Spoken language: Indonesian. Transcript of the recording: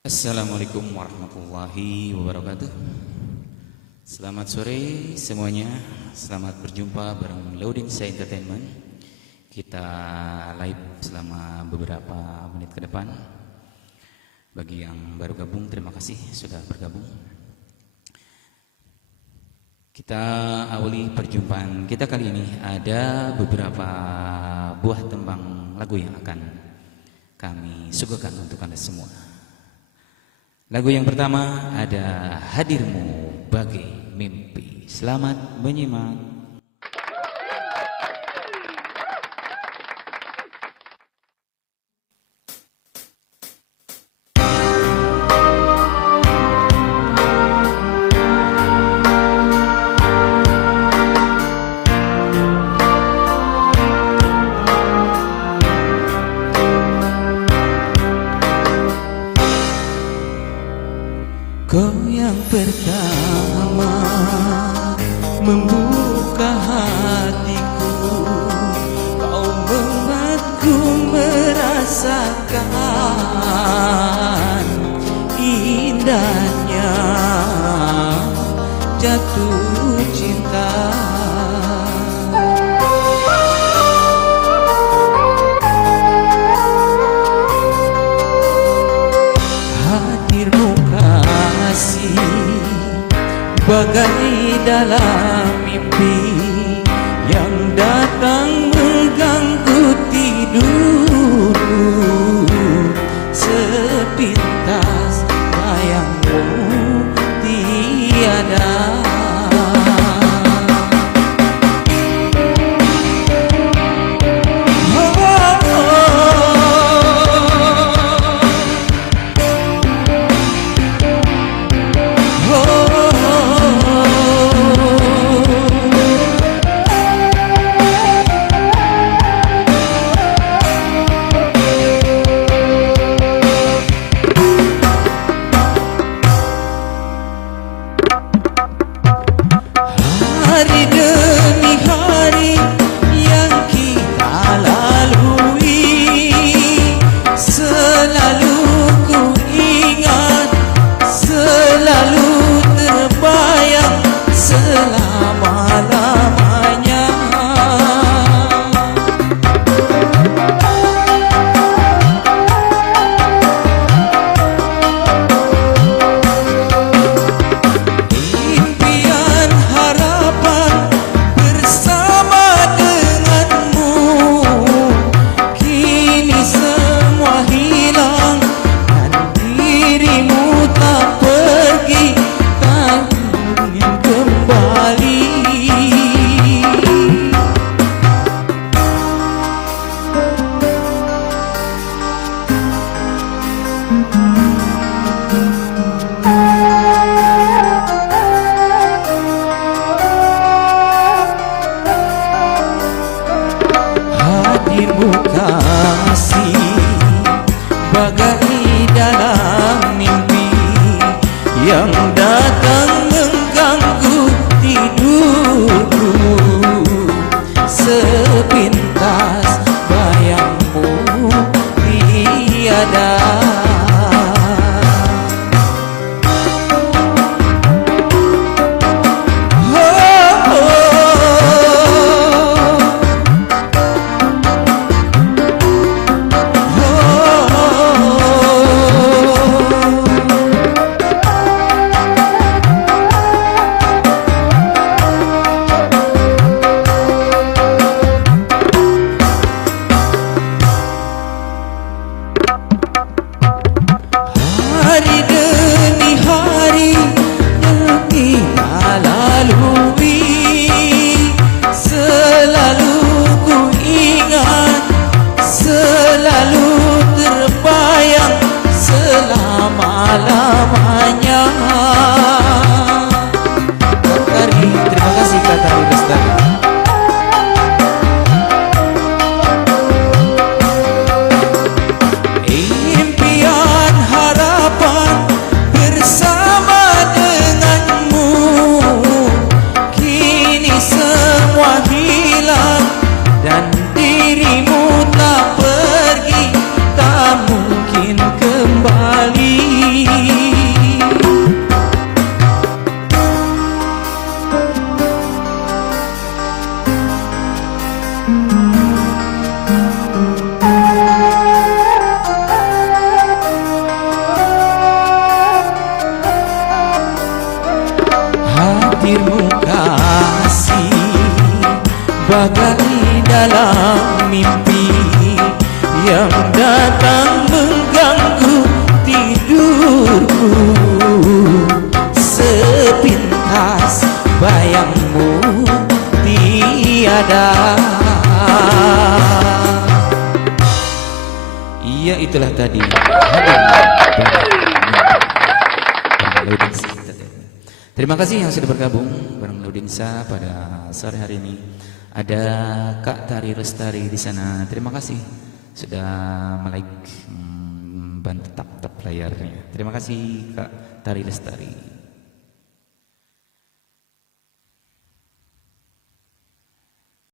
Assalamualaikum warahmatullahi wabarakatuh. Selamat sore semuanya. Selamat berjumpa bareng Laudinsa Entertainment. Kita live selama beberapa menit ke depan. Bagi yang baru gabung, terima kasih sudah bergabung. Kita awali perjumpaan kita kali ini. Ada beberapa buah tembang lagu yang akan kami suguhkan untuk Anda semua. Lagu yang pertama ada Hadirmu Bagai Mimpi. Selamat menyimak. Kau yang pertama membuka hatiku, kau membuatku merasakan indahnya jatuh cinta. Hadirmu bagai dalam mimpi yang datang mengganggu tidurku, sepintas bayangmu tiada. Hari demi hari yang kita lalui, selalu ku ingat, selalu terbayang selama-lamanya. Hadirmu kasih bagai dalam mimpi yang datang mengganggu tidurku, sepintas bayangmu tiada. Hari demi hari yang kita lalui, selalu ku ingat, selalu terbayang selama-lamanya. Terima kasih Kak Tari Lestari. Dirimu tak pergi, tak mungkin kembali. tadi hadir. Terima kasih yang sudah bergabung bareng Laudinsa pada sore hari ini. Ada Kak Tari Lestari di sana. Terima kasih sudah like bantu tap layarnya. Terima kasih Kak Tari Lestari.